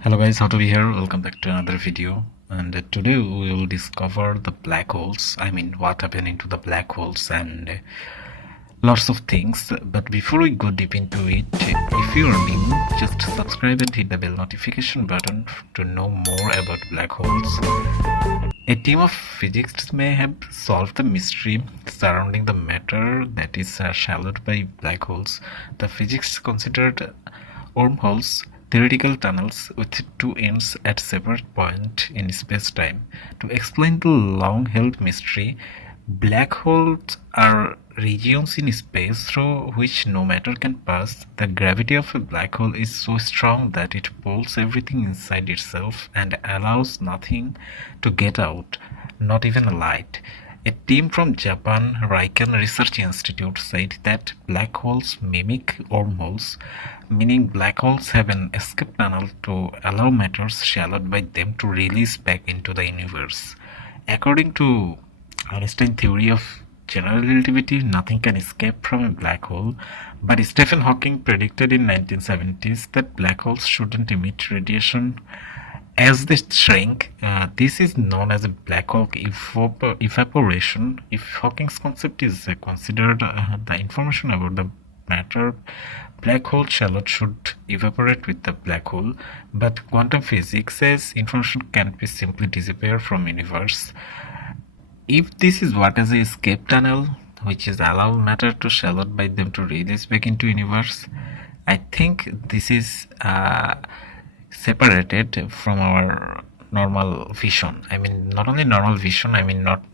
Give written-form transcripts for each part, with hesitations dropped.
Hello guys, how to be here? Welcome back to another video. And today we will discover the black holes. I mean, what happened into the black holes and lots of things. But before we go deep into it, if you are new, just subscribe and hit the bell notification button to know more about black holes. A team of physicists may have solved the mystery surrounding the matter that is shadowed by black holes. The physicists considered wormholes, theoretical tunnels with two ends at separate points in space-time. To explain the long-held mystery, black holes are regions in space through which no matter can pass. The gravity of a black hole is so strong that it pulls everything inside itself and allows nothing to get out, not even a light. A team from Japan Riken Research Institute said that black holes mimic wormholes, meaning black holes have an escape tunnel to allow matter shadowed by them to release back into the universe. According to Einstein's theory of general relativity, nothing can escape from a black hole, but Stephen Hawking predicted in 1970s that black holes shouldn't emit radiation as they shrink. This is known as a black hole evaporation. If Hawking's concept is considered, the information about the matter black hole shallow should evaporate with the black hole, but quantum physics says information can't be simply disappear from universe. If this is what is a escape tunnel, which is allow matter to shallow by them to release back into universe, I think this is separated from our normal vision. I mean, not only normal vision, I mean not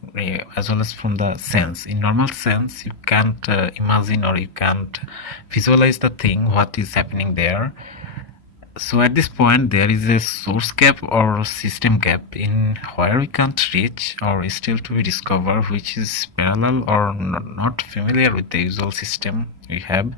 as well as from the sense. In normal sense, you can't imagine or you can't visualize the thing what is happening there. So at this point there is a source gap or system gap in where we can't reach or is still to be discovered, which is parallel or not familiar with the usual system we have.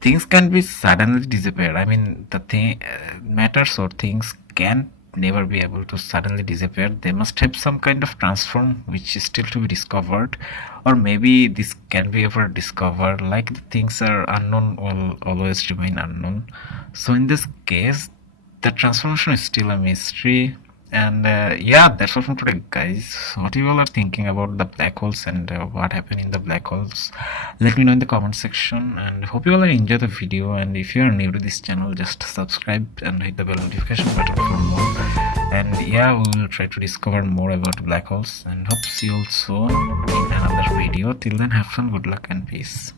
Things can be suddenly disappear. I mean, the matters or things can never be able to suddenly disappear. They must have some kind of transform which is still to be discovered, or maybe this can be ever discovered. Like the things are unknown will always remain unknown. So in this case, the transformation is still a mystery. And yeah, that's all from today, guys. What you all are thinking about the black holes and what happened in the black holes, let me know in the comment section. And hope you all enjoy the video. And if you are new to this channel, just subscribe and hit the bell notification button for more. And yeah, we will try to discover more about black holes, and hope to see you all soon in another video. Till then, have fun, good luck, and peace.